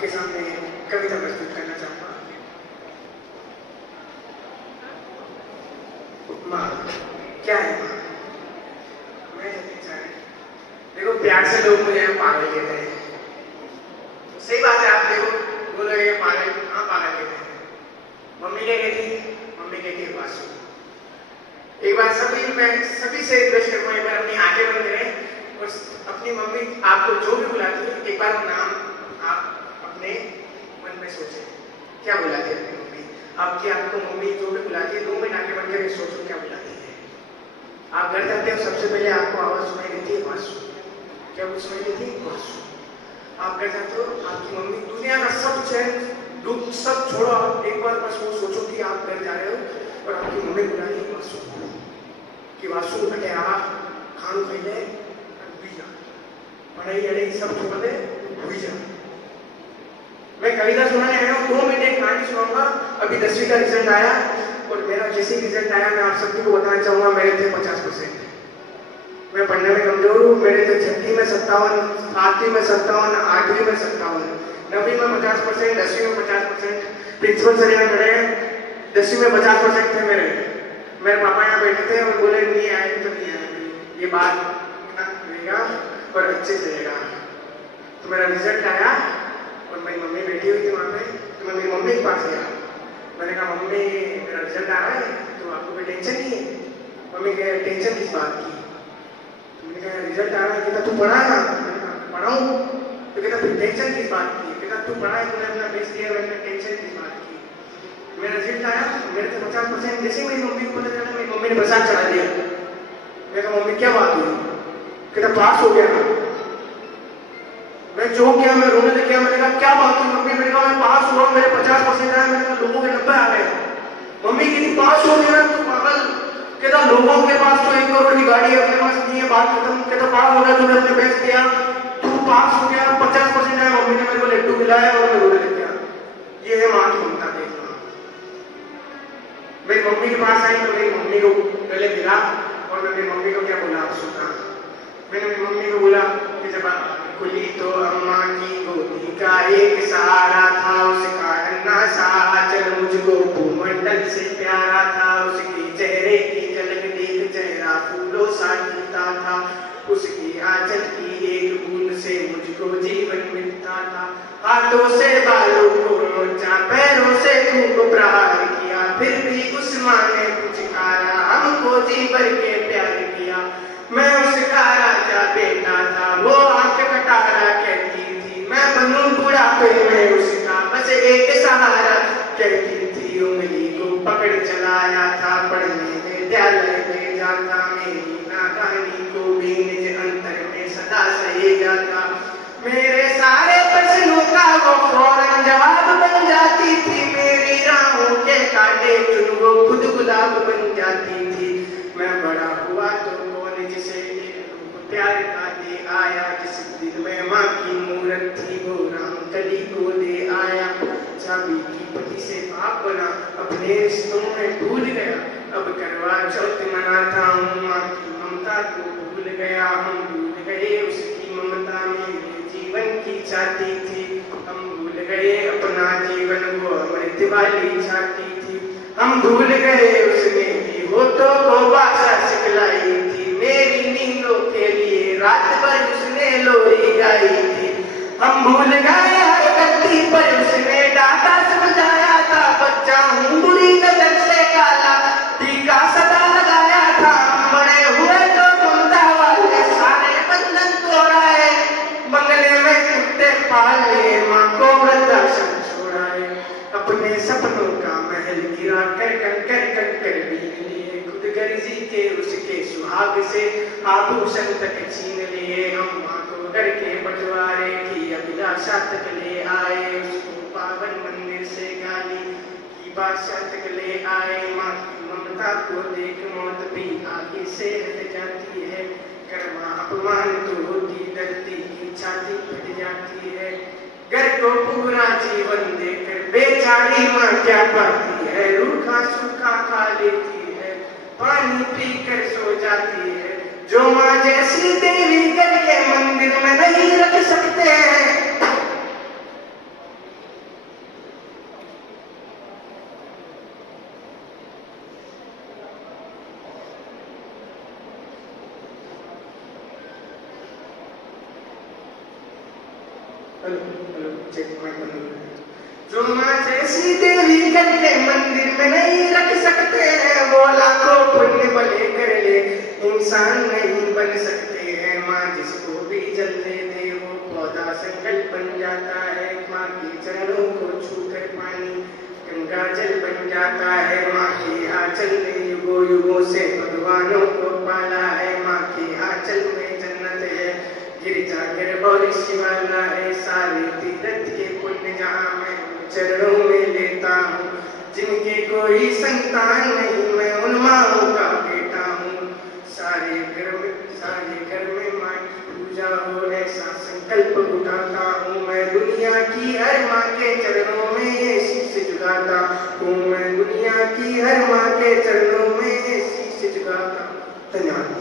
आपके सामने कविता प्रस्तुत करना चाहूंगा। माँ क्या है माँ? मैं देखो प्यार से लोग मुझे पागल कहते हैं, सही बात है। आप देखो बोलो ये पागल, हाँ पागल कहते हैं। मम्मी क्या कहती? मम्मी कहती है वासु। एक बार सभी से रिक्वेस्ट करूंगा, एक बार अपनी आंखें बंद करें और अपनी मम्मी आपको जो भी बुलाती है एक बार नाम आप अपने मन में सोचें, क्या बुलाती है अपनी मम्मी आपको मम्मी जो भी बुलाती है 2 मिनट आंखें बंद करके सोचो क्या बुलाती है। आप घर जाते हो सबसे पहले आपको आवाज सुनाई देती है वासु। क्या वो सुनाई देती है? वासु। आप घर जाते हो, आपकी मम्मी दुनिया का सब चैन दुख सब छोड़ो, आप एक बार बस वो सोचो कि आप घर जा रहे हो और आपकी मम्मी बुला रही है वासु कि वासु अटे आ खानू खाई ले हुई जा, पढ़ाई अड़ाई सब छोड़ दे हुई जा। मैं कविता सुनाने आया हूँ, 2 मिनट एक कहानी सुनाऊंगा। अभी 10वीं का रिजल्ट आया और मेरा जैसे रिजल्ट आया मैं आप सभी को बताना चाहूंगा, मेरे थे 50%। मैं पढ़ने में कमजोर हूँ, मेरे थे 6वीं में 57, 7वीं में 57, 8वीं में 57, 9वीं में 50%, 10वीं में 50%। प्रिंसिपल सर यहाँ खड़े हैं, 10वीं में 50% थे मेरे पापा यहाँ बैठे थे और बोले नहीं आए तो नहीं आए, ये बात रहेगा और अच्छे से रहेगा। तो मेरा रिजल्ट आया और मेरी मम्मी बैठी हुई थी वहाँ पे, तो मैं मेरी मम्मी के पास गया। मैंने कहा मम्मी मेरा रिजल्ट आ रहा है तो आपको कोई टेंशन नहीं है? मम्मी कहे टेंशन किस बात की? मैंने कहा रिजल्ट आ रहा है। कहता तू पढ़ा ना? मैंने कहा पढ़ाऊँ। तो कहता फिर टेंशन किस बात की? कहता तू पढ़ा है, तूने अपना बेस्ट दिया, मैंने टेंशन किस बात की? मेरा रिजल्ट आया, मेरे से 50%। जैसे मेरी मम्मी को पता चला, मेरी मम्मी ने प्रसाद चढ़ा दिया। मैं कहा मम्मी क्या बात हुई? कहता पास हो गया। मैं जो किया, मैं रोने लग गया। मैंने कहा क्या बात हुई मम्मी? मैंने कहा मैं पास हुआ, मेरे 50% आया। मैंने कहा लोगों के 90 आ गए। मम्मी की पास हो गया तू पागल? कहता लोगों के पास तो 1 करोड़ की गाड़ी है, अपने पास नहीं है, बात खत्म। कहता पास हो गया, तूने अपने बेस्ट दिया, तू पास हो गया, 50% आया। मम्मी ने मेरे को लड्डू खिलाया और मैं रोने लग गया। ये है माँ की ममता देखना। मेरी मम्मी के पास आई तो मेरी मम्मी को गले मिला और मैं मेरी मम्मी को क्या बोला आप सुना। मैंने मेरी मम्मी को बोला कि जब खुली तो अम्मा की गोदी का एक सहारा था, उसका अन्ना सा चल मुझको भूमंडल से प्यारा था, उसके चेहरे की झलक देख चेहरा फूलों सा खिलता था, उसकी आंचल की एक बूंद से मुझको जीवन मिलता था। हाथों से बालों को नोचा, पैरों से खूब प्रहार किया, फिर भी उस माँ ने पुचकारा, हमको जी भर के प्यार किया। मैं उसका राजा बेटा था, वो आंख कटारा कहती थी, मैं बनूं बुढ़ापे में उसका बस एक सहारा कहती थी। उंगली को पकड़ चलाया था, पढ़ने विद्यालय में जाता, मेरी नादानी को भी निज अंतर में सदा सहेजा था। मेरे सारे प्रश्नों का वो फौरन जवाब बन जाती थी, मेरी राहों के कांटे चुन वो खुद गुलाब बन जाती थी। मैं बड़ा हुआ तो कॉलेज से एक प्यार का दे आया, जिस दिल में माँ की मूरत थी वो राम कली को दे आया। चाबी की पति से बाप बना, अपने रिश्तों में भूल गया, अब करवा चौथ मनाता हूँ, माँ की ममता को भूल गया। हम भूल गए उसकी ममता में जीवन की चाहती थी, हम भूल गए अपना जीवन वो अमृत वाली चाहती थी। हम भूल गए उसने भी होठों को भाषा सिखलाई थी, मेरी नींदों के लिए रात भर उसने लोरी गाई थी। हम भूल गए हर गलती पर उसने डांटा समझाया था, बच्चा हूँ बुरी नजर से काला टीका सदा लगाया था। हम बड़े हुए तो ममता वाले सारे बंधन तोड़ाए, बंगले में कुत्ते पाले, माँ को वृद्धाश्रम छोड़ाए। अपने सपनों का महल गिरा कर बीन लिए, खुद गर्जी के उसके सुहाग से आभूषण तक छीन लिए। हम माँ को घर के बंटवारे की अभिलाषा तक ले आए, उसको पावन मंदिर से गाली की बादशाह तक ले आए। माँ की ममता को देख मौत भी आगे से हट जाती है, कर्मा अपमान तो होती डरती की छाती फट जाती है। घर को पूरा जीवन देकर बेचारी माँ क्या पाती है, रूखा सूखा खा लेती है, पानी पी कर सो जाती है। जो माँ जैसी देवी घर के मंदिर में नहीं रख सकते हैं, हेलो चेक माइक बंद। जो माँ जैसी देवी घर के मंदिर में नहीं रख सकते हैं, वो लाखों पुण्य भले कर ले इंसान नहीं बन सकते हैं। माँ जिसको भी जलने दे वो पौधा संकल्प बन जाता है। माँ के चरणों को छूकर पानी गंगा जल बन जाता है। माँ के आंचल में युगों युगों से भगवानों को पाला है। माँ के आंचल में जन्नत है, गिरजा घर और शिवाला है। सारे तीर्थ के पुण्य जहाँ मैं चरणों में लेता हूँ। जिनके कोई संतान नहीं मैं उन माँओं का बेटा हूँ। सारे घर में माँ की पूजा हो ऐसा संकल्प उठाता हूँ। मैं दुनिया की हर माँ के चरणों में ये शीश झुकाता हूँ। मैं दुनिया की हर माँ के चरणों में ये शीश झुकाता हूँ। धन्यवाद।